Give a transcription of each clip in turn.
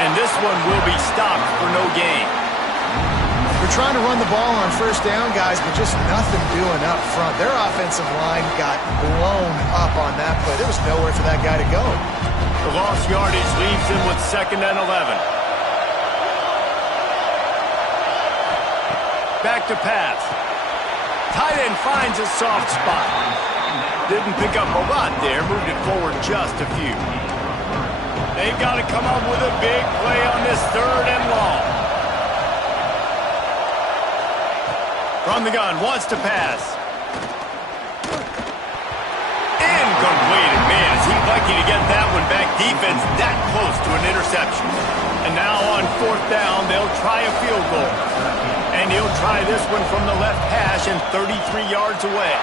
And this one will be stopped for no gain. We're trying to run the ball on first down, guys, but just nothing doing up front. Their offensive line got blown up on that play. There was nowhere for that guy to go. The lost yardage leaves him with 2nd and 11. Back to pass. Tight end finds a soft spot. Didn't pick up a lot there, moved it forward just a few. They've got to come up with a big play on this 3rd and long. From the gun, wants to pass. Incomplete. Man, is he lucky to get that one back. Defense that close to an interception. And now on 4th down, they'll try a field goal. And he'll try this one from the left hash and 33 yards away.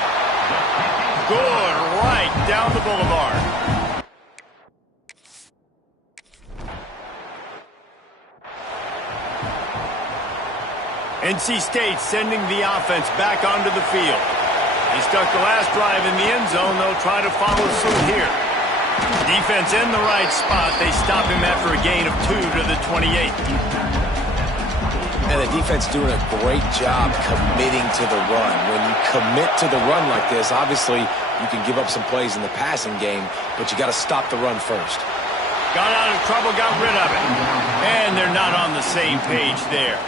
Good, right down the boulevard. NC State sending the offense back onto the field. He stuck the last drive in the end zone. They'll try to follow suit here. Defense in the right spot. They stop him after a gain of 2 to the 28. And the defense doing a great job committing to the run. When you commit to the run like this, obviously you can give up some plays in the passing game, but you got to stop the run first. Got out of trouble, got rid of it. And they're not on the same page there.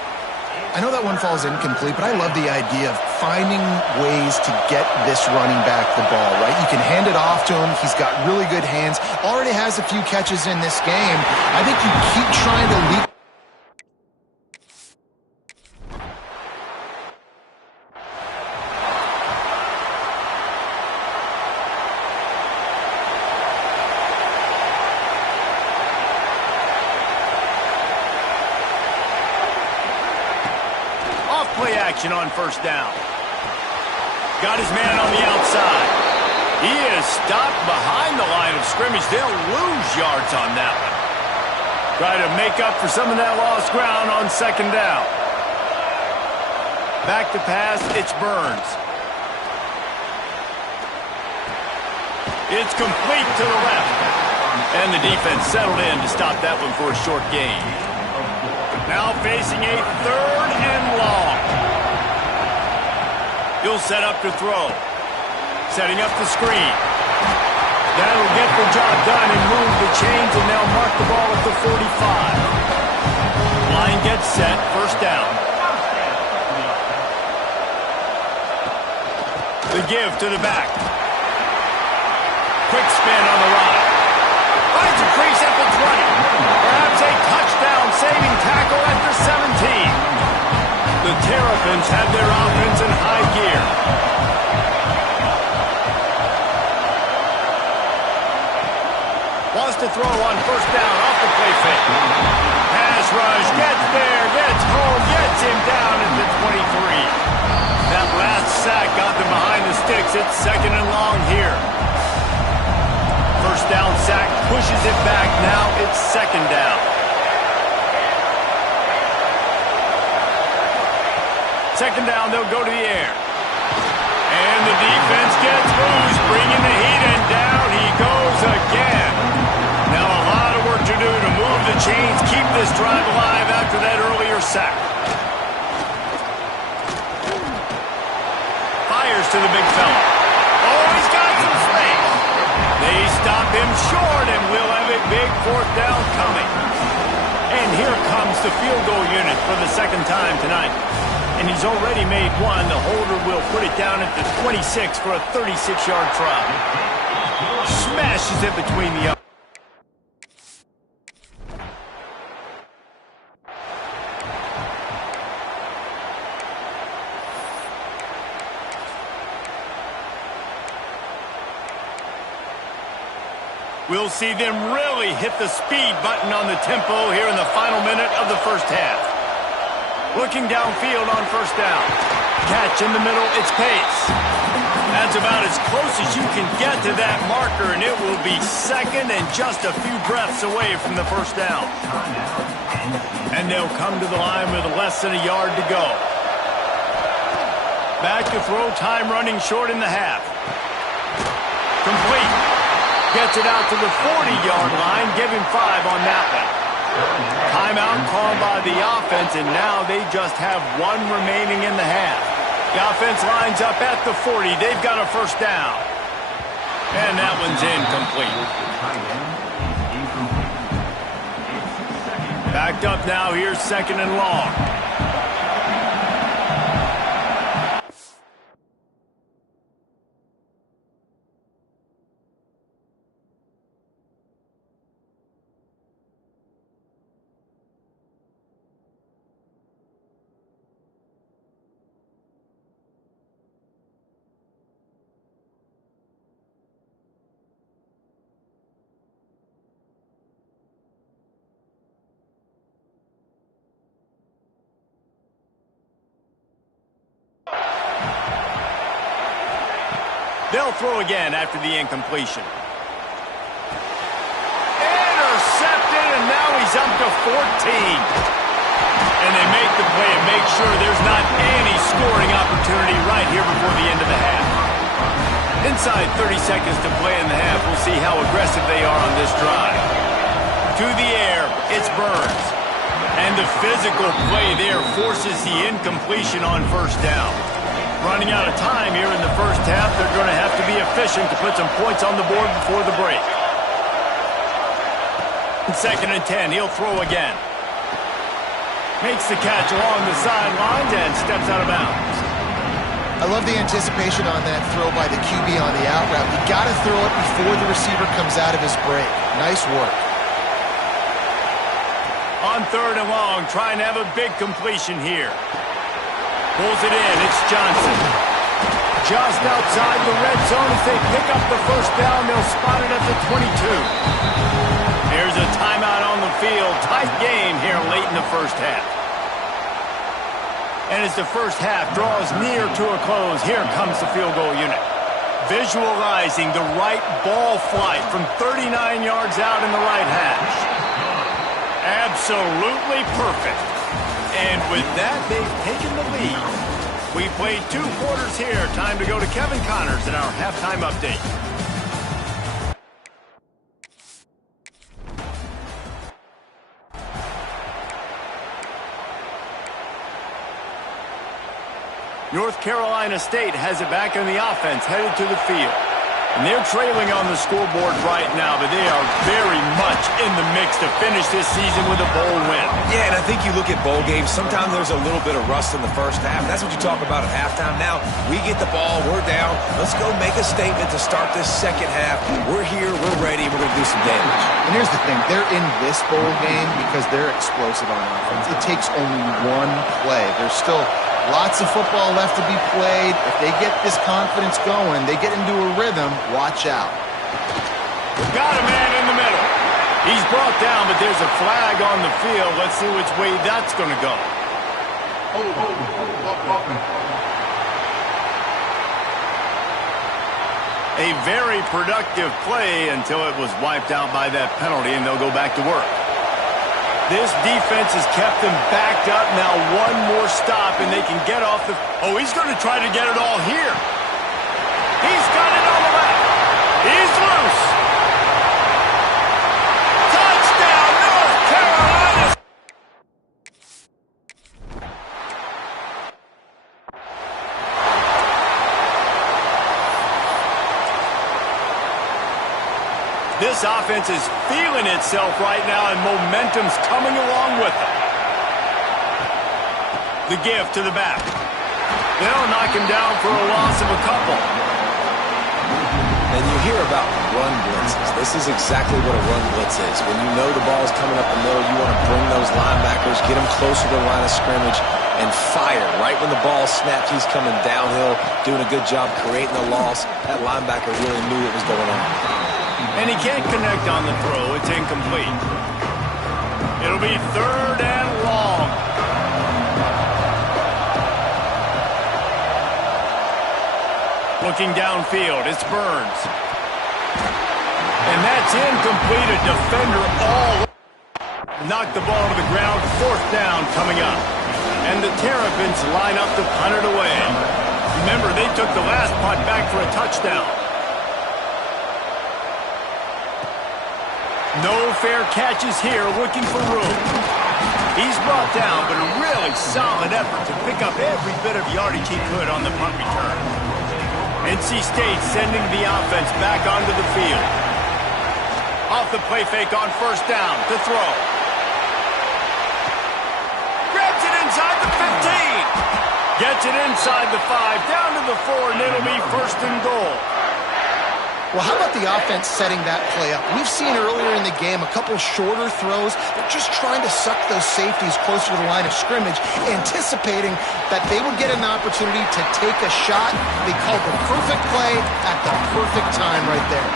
I know that one falls incomplete, but I love the idea of finding ways to get this running back the ball, right? You can hand it off to him. He's got really good hands. Already has a few catches in this game. I think you keep trying to leap. Play action on 1st down. Got his man on the outside. He is stopped behind the line of scrimmage. They'll lose yards on that one. Try to make up for some of that lost ground on 2nd down. Back to pass, it's Burns. It's complete to the left. And the defense settled in to stop that one for a short gain. Now facing a 3rd and long. He'll set up to throw. Setting up the screen. That'll get the job done and move the chains, and they'll mark the ball at the 45. Line gets set, 1st down. The give to the back. Quick spin on the run. Finds a crease at the 20. Perhaps a touchdown-saving tackle at the 17. The Terrapins have their offense in high gear. Wants to throw on 1st down off the play fake. Pass rush, gets there, gets home, gets him down at the 23. That last sack got them behind the sticks. It's 2nd and long here. 1st down sack pushes it back. Now it's 2nd down. 2nd down, they'll go to the air. And the defense gets loose, bringing the heat, and down he goes again. Now a lot of work to do to move the chains, keep this drive alive after that earlier sack. Fires to the big fella. Oh, he's got some space. They stop him short, and we'll have a big 4th down coming. And here comes the field goal unit for the 2nd time tonight. And he's already made one. The holder will put it down at the 26 for a 36-yard try. Smashes it between the uprights. We'll see them really hit the speed button on the tempo here in the final minute of the 1st half. Looking downfield on 1st down. Catch in the middle, it's Pace. That's about as close as you can get to that marker, and it will be 2nd and just a few breaths away from the 1st down. And they'll come to the line with less than a yard to go. Back to throw, time running short in the half. Complete. Gets it out to the 40-yard line. Give him 5 on that one. called by the offense, and now they just have one remaining in the half. The offense lines up at the 40. They've got a first down. And that one's incomplete. Backed up now. Here's 2nd and long. They'll throw again after the incompletion. Intercepted, and now he's up to 14. And they make the play and make sure there's not any scoring opportunity right here before the end of the half. Inside 30 seconds to play in the half, we'll see how aggressive they are on this drive. To the air, it's Burns. And the physical play there forces the incompletion on first down. Running out of time here in the first half. They're going to have to be efficient to put some points on the board before the break. 2nd and 10. He'll throw again. Makes the catch along the sidelines and steps out of bounds. I love the anticipation on that throw by the QB on the out route. You got to throw it before the receiver comes out of his break. Nice work. On 3rd and long, trying to have a big completion here. Pulls it in. It's Johnson. Just outside the red zone as they pick up the first down. They'll spot it at the 22. There's a timeout on the field. Tight game here late in the first half. And as the first half draws near to a close, here comes the field goal unit. Visualizing the right ball flight from 39 yards out in the right hash. Absolutely perfect. And with that, they've taken the lead. We played 2 quarters here. Time to go to Kevin Connors in our halftime update. North Carolina State has it back in the offense, headed to the field. And they're trailing on the scoreboard right now, but they are very much in the mix to finish this season with a bowl win. Yeah, and I think you look at bowl games, sometimes there's a little bit of rust in the first half. That's what you talk about at halftime. Now, we get the ball, we're down. Let's go make a statement to start this second half. We're here, we're ready, we're going to do some damage. And here's the thing. They're in this bowl game because they're explosive on offense. It takes only one play. There's still lots of football left to be played. If they get this confidence going, they get into a rhythm, watch out. Got a man in the middle. He's brought down, but there's a flag on the field. Let's see which way that's going to go. A very productive play until it was wiped out by that penalty, and they'll go back to work. This defense has kept them backed up. Now one more stop, and they can get off the... Oh, he's going to try to get it all here. He's got it on the left. He's loose. Touchdown, North Carolina. This offense is feeling itself right now, and momentum's coming along with it. The give to the back. They'll knock him down for a loss of a couple. And you hear about run blitzes. This is exactly what a run blitz is. When you know the ball is coming up the middle, you want to bring those linebackers, get them closer to the line of scrimmage, and fire. Right when the ball snapped, he's coming downhill, doing a good job creating the loss. That linebacker really knew what was going on. And he can't connect on the throw. It's incomplete. It'll be 3rd and long. Looking downfield, it's Burns. And that's incomplete. A defender all knocked the ball to the ground. 4th down coming up. And the Terrapins line up to punt it away. Remember, they took the last punt back for a touchdown. No fair catches here, looking for room. He's brought down, but a really solid effort to pick up every bit of yardage he could on the punt return. NC State sending the offense back onto the field. Off the play fake on first down to throw. Grabs it inside the 15. Gets it inside the 5, down to the 4, and it'll be first and goal. Well, how about the offense setting that play up? We've seen earlier in the game a couple shorter throws. They're just trying to suck those safeties closer to the line of scrimmage, anticipating that they would get an opportunity to take a shot. They called the perfect play at the perfect time right there.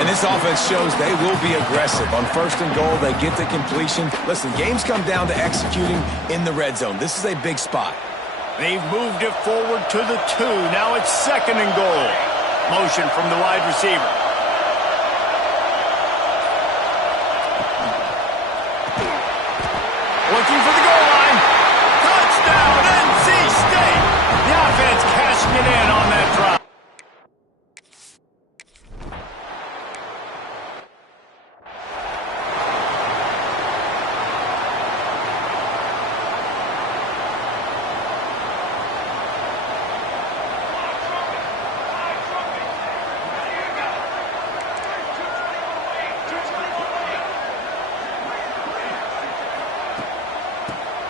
And this offense shows they will be aggressive. On first and goal, they get the completion. Listen, games come down to executing in the red zone. This is a big spot. They've moved it forward to the 2. Now it's second and goal. Motion from the wide receiver. Looking for the goal line. Touchdown, NC State. The offense cashing it in on that drive.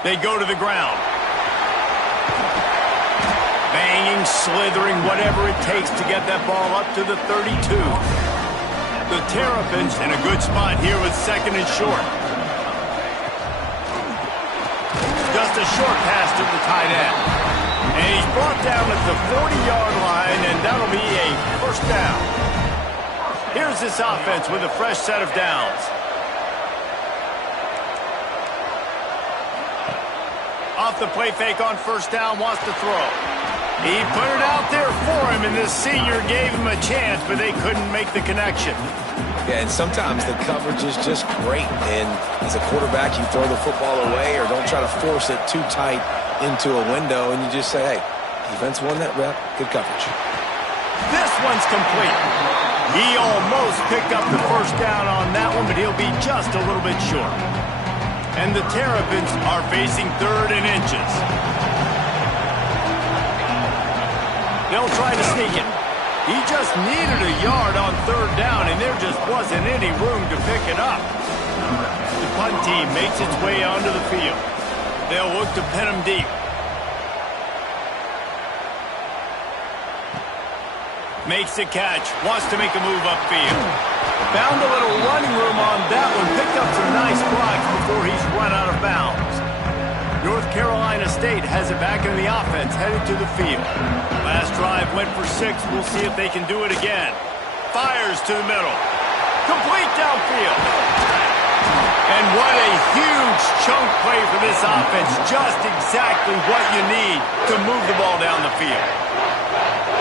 They go to the ground. Banging, slithering, whatever it takes to get that ball up to the 32. The Terrapins in a good spot here with second and short. Just a short pass to the tight end. And he's brought down at the 40-yard line, and that'll be a first down. Here's this offense with a fresh set of downs. Off the play fake on first down, wants to throw. He put it out there for him, and this senior gave him a chance, but they couldn't make the connection. Yeah, and sometimes the coverage is just great. And as a quarterback, you throw the football away or don't try to force it too tight into a window, and you just say, hey, defense won that rep, good coverage. This one's complete. He almost picked up the first down on that one, but he'll be just a little bit short. And the Terrapins are facing third and inches. They'll try to sneak it. He just needed a yard on third down, and there just wasn't any room to pick it up. The punt team makes its way onto the field. They'll look to pin him deep. Makes the catch. Wants to make a move upfield. Found a little running room on that one. Picked up some nice blocks before he's run out of bounds. North Carolina State has it back in the offense, headed to the field. Last drive went for 6. We'll see if they can do it again. Fires to the middle. Complete downfield. And what a huge chunk play for this offense. Just exactly what you need to move the ball down the field.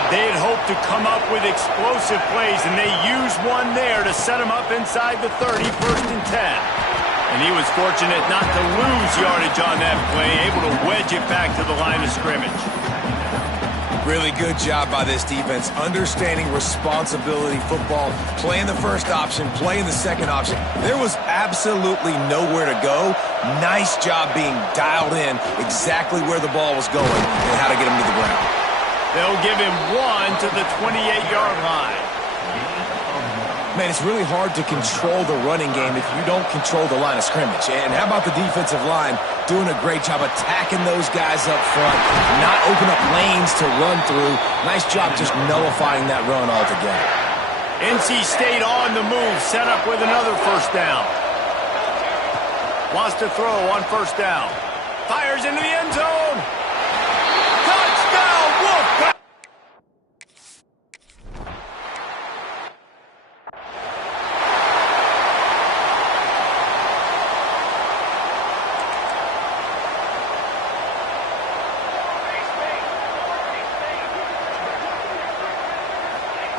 They had hoped to come up with explosive plays, and they used one there to set them up inside the 30, first and 10. And he was fortunate not to lose yardage on that play, able to wedge it back to the line of scrimmage. Really good job by this defense, understanding responsibility football, playing the first option, playing the second option. There was absolutely nowhere to go. Nice job being dialed in exactly where the ball was going and how to get him to the ground. They'll give him 1 to the 28-yard line. Man, it's really hard to control the running game if you don't control the line of scrimmage. And how about the defensive line doing a great job attacking those guys up front, not open up lanes to run through. Nice job just nullifying that run altogether. NC State on the move, set up with another first down. Wants to throw on first down. Fires into the end zone. Touchdown, Wolfpack!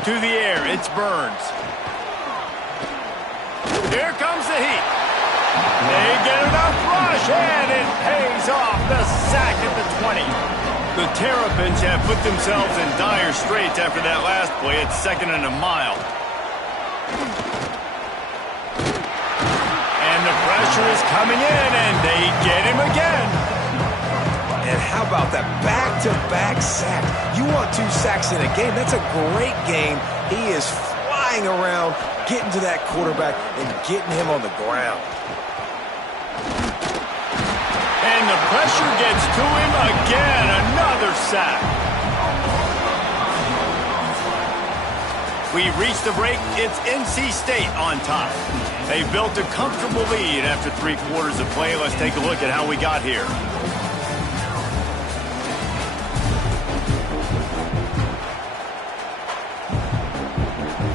To the air, it's Burns. Here comes the heat. They get enough rush, and it pays off. The sack at the 20. The Terrapins have put themselves in dire straits after that last play. It's second and a mile. And the Pressure is coming in, and they get him again. And how about that back-to-back sack? You want 2 sacks in a game. That's a great game. He is flying around, getting to that quarterback and getting him on the ground. And the pressure gets to him again. Another sack. We reached the break. It's NC State on top. They built a comfortable lead after 3 quarters of play. Let's take a look at how we got here.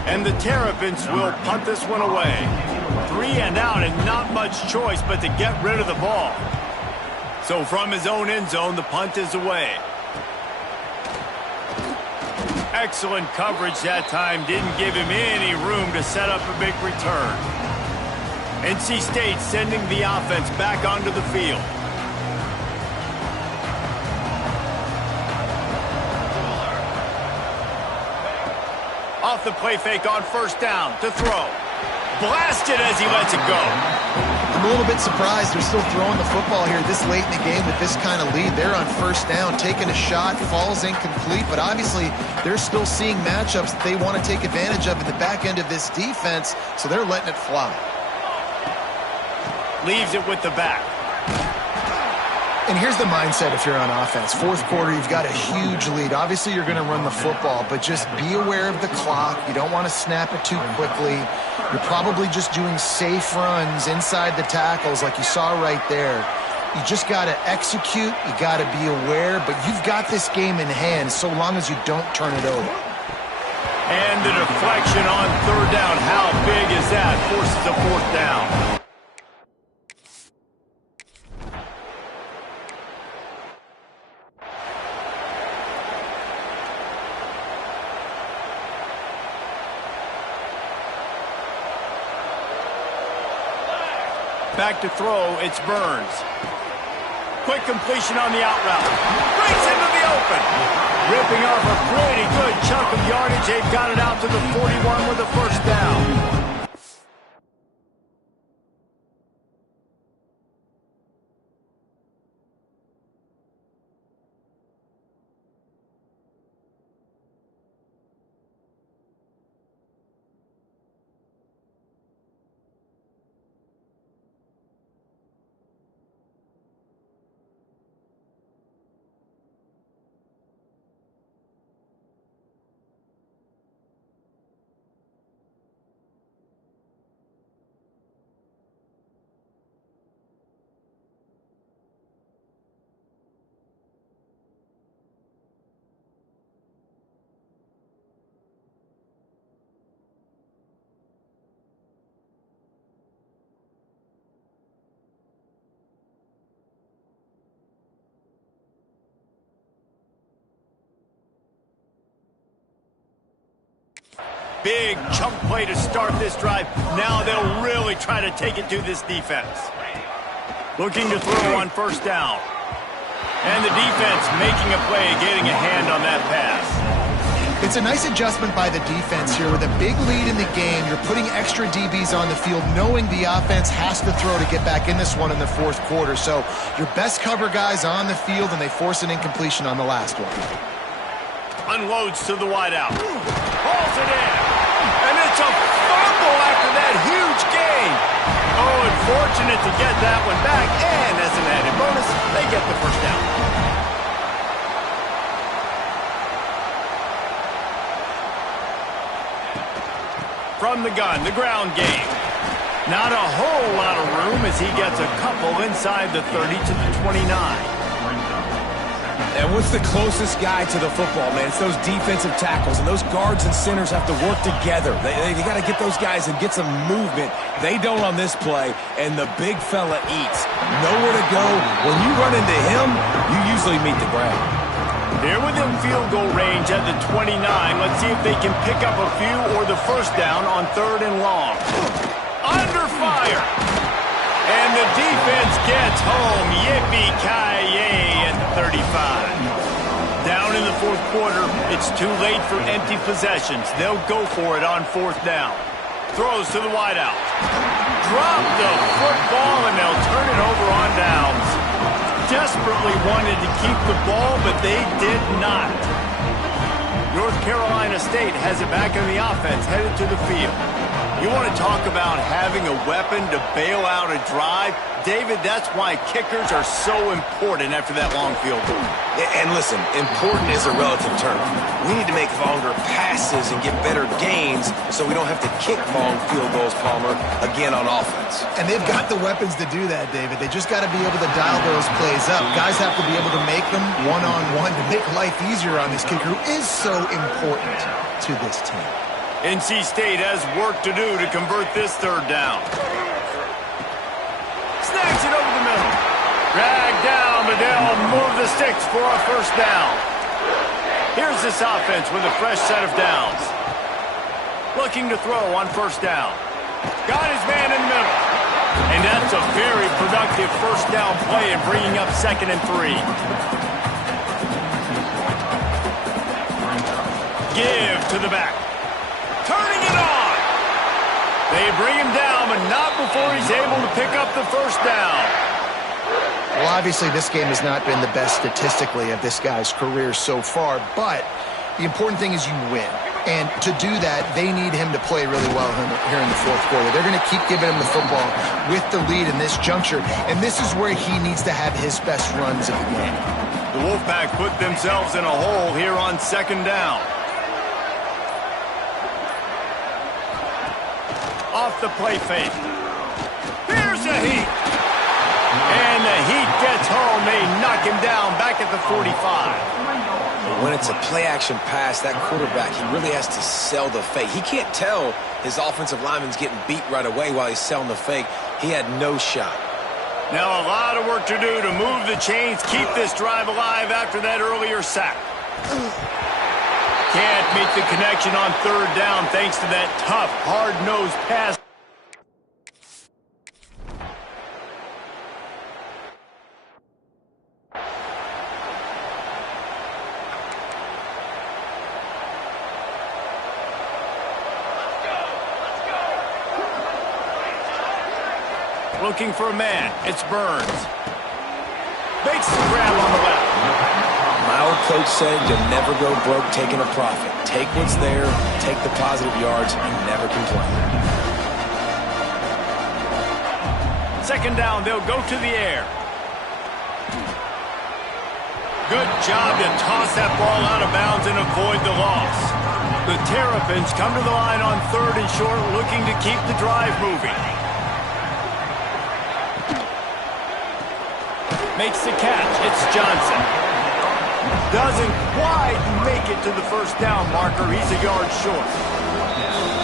And the Terrapins will punt this one away. 3 and out, and not much choice but to get rid of the ball. So from his own end zone, the punt is away. Excellent coverage that time. Didn't give him any room to set up a big return. NC State sending the offense back onto the field. Off the play fake on first down to throw. Blasted as he lets it go. I'm a little bit surprised they're still throwing the football here this late in the game with this kind of lead. They're on first down, taking a shot, falls incomplete, but obviously they're still seeing matchups that they want to take advantage of in the back end of this defense, so they're letting it fly. Leaves it with the back. And here's the mindset if you're on offense. Fourth quarter, you've got a huge lead. Obviously, you're going to run the football, but just be aware of the clock. You don't want to snap it too quickly. You're probably just doing safe runs inside the tackles like you saw right there. You just got to execute. You got to be aware, but you've got this game in hand so long as you don't turn it over. And the deflection on third down. How big is that? Forces a fourth down. Back to throw, it's Burns. Quick completion on the out route. Breaks into the open. Ripping off a pretty good chunk of yardage. They've got it out to the 41 with a first down. Big chunk play to start this drive. Now they'll really try to take it to this defense. Looking to throw on first down. And the defense making a play, getting a hand on that pass. It's a nice adjustment by the defense here. With a big lead in the game, you're putting extra DBs on the field, knowing the offense has to throw to get back in this one in the fourth quarter. So your best cover guys on the field, and they force an incompletion on the last one. Unloads to the wideout. Hauls it in. And it's a fumble after that huge gain. Oh, and fortunate to get that one back. And as an added bonus, they get the first down. From the gun, the ground game. Not a whole lot of room as he gets a couple inside the 30 to the 29. And what's the closest guy to the football, man? It's those defensive tackles, and those guards and centers have to work together. They got to get those guys and get some movement. They don't on this play, and the big fella eats. Nowhere to go. When you run into him, you usually meet the ground. They're within field goal range at the 29. Let's see if they can pick up a few or the first down on third and long. Under fire. And the defense gets home. Yippee-ki-yay at the 35. Down in the fourth quarter, it's too late for empty possessions. They'll go for it on fourth down. throws to the wideout. Drop the football, and they'll turn it over on downs. Desperately wanted to keep the ball, but they did not. North Carolina State has it back in the offense, headed to the field. You want to talk about having a weapon to bail out a drive? David, that's why kickers are so important after that long field goal. And listen, important is a relative term. We need to make longer passes and get better gains so we don't have to kick long field goals, Palmer, again on offense. And they've got the weapons to do that, David. They just got to be able to dial those plays up. Guys have to be able to make them one-on-one to make life easier on this kicker who is so important to this team. NC State has work to do to convert this third down. Snags it over the middle. Dragged down, but they'll move the sticks for a first down. Here's this offense with a fresh set of downs. Looking to throw on first down. Got his man in the middle. And that's a very productive first down play in bringing up 2nd and 3. Give to the back. Turning it on. They bring him down, but not before he's able to pick up the first down. Well, obviously, this game has not been the best statistically of this guy's career so far, but the important thing is you win. And to do that, they need him to play really well here in the fourth quarter. They're going to keep giving him the football with the lead in this juncture, and this is where he needs to have his best runs of the game. The Wolfpack put themselves in a hole here on 2nd down. Off the play fake. Here's the Heat. And the Heat gets home. They knock him down back at the 45. When it's a play-action pass, that quarterback, he really has to sell the fake. He can't tell his offensive lineman's getting beat right away while he's selling the fake. He had no shot. Now a lot of work to do to move the chains, keep this drive alive after that earlier sack. Can't make the connection on third down thanks to that tough, hard-nosed pass. Looking for a man. It's Burns. Makes the grab on the left. My old coach said you'll never go broke taking a profit. Take what's there, take the positive yards, and never complain. 2nd down, they'll go to the air. Good job to toss that ball out of bounds and avoid the loss. The Terrapins come to the line on 3rd and short, looking to keep the drive moving. Makes the catch. It's Johnson. Doesn't quite make it to the first down marker. He's a yard short.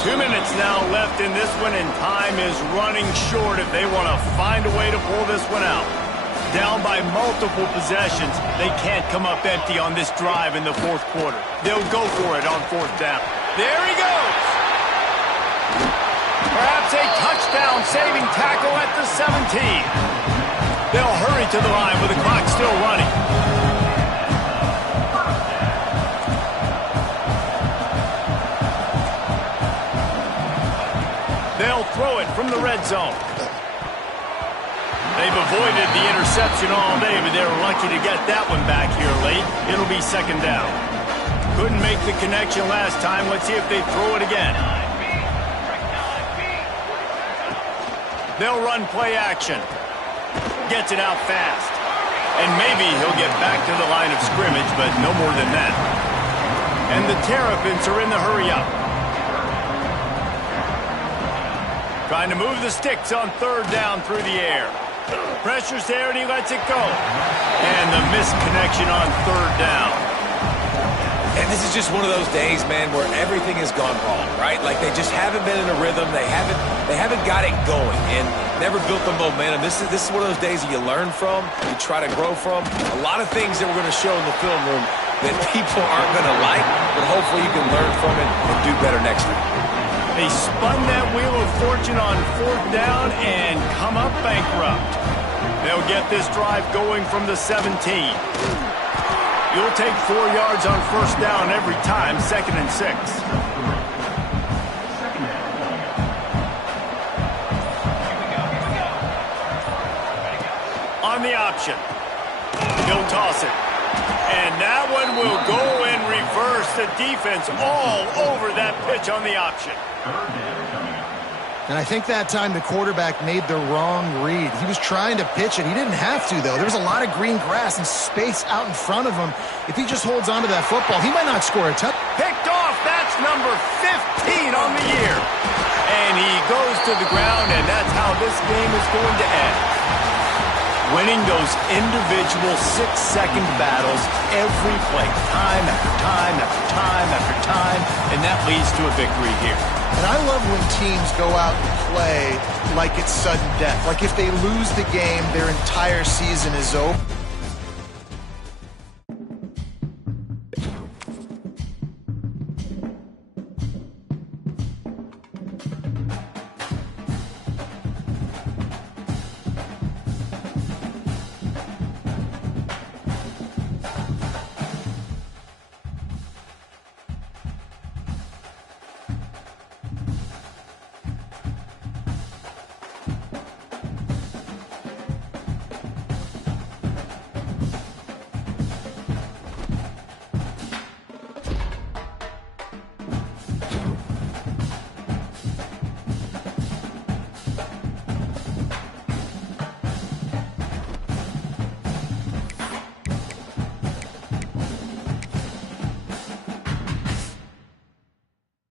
2 minutes now left in this one, and time is running short if they want to find a way to pull this one out. Down by multiple possessions, they can't come up empty on this drive in the fourth quarter. They'll go for it on 4th down. There he goes. Perhaps a touchdown-saving tackle at the 17. They'll hurry to the line with the clock still running. They'll throw it from the red zone. They've avoided the interception all day, but they're lucky to get that one back here late. It'll be 2nd down. Couldn't make the connection last time. Let's see if they throw it again. They'll run play action. Gets it out fast. And maybe he'll get back to the line of scrimmage, but no more than that. And the Terrapins are in the hurry up. Trying to move the sticks on 3rd down through the air. Pressure's there, and he lets it go. And the missed connection on 3rd down. And this is just one of those days, man, where everything has gone wrong, right? Like they just haven't been in a rhythm. They haven't got it going and never built the momentum. This is one of those days that you learn from, you try to grow from. A lot of things that we're going to show in the film room that people aren't going to like, but hopefully you can learn from it and do better next time. They spun that wheel of fortune on 4th down and come up bankrupt. They'll get this drive going from the 17. You'll take 4 yards on 1st down every time, 2nd and 6. on the option. He'll toss it. And that one will go and reverse the defense all over that pitch on the option. And I think that time the quarterback made the wrong read. He was trying to pitch it. He didn't have to, though. There was a lot of green grass and space out in front of him. If he just holds on to that football, he might not score a touchdown. Picked off. That's number 15 on the year. And he goes to the ground, and that's how this game is going to end. Winning those individual 6-second battles every play, time after time after time after time, and that leads to a victory here. And I love when teams go out and play like it's sudden death. Like if they lose the game, their entire season is over.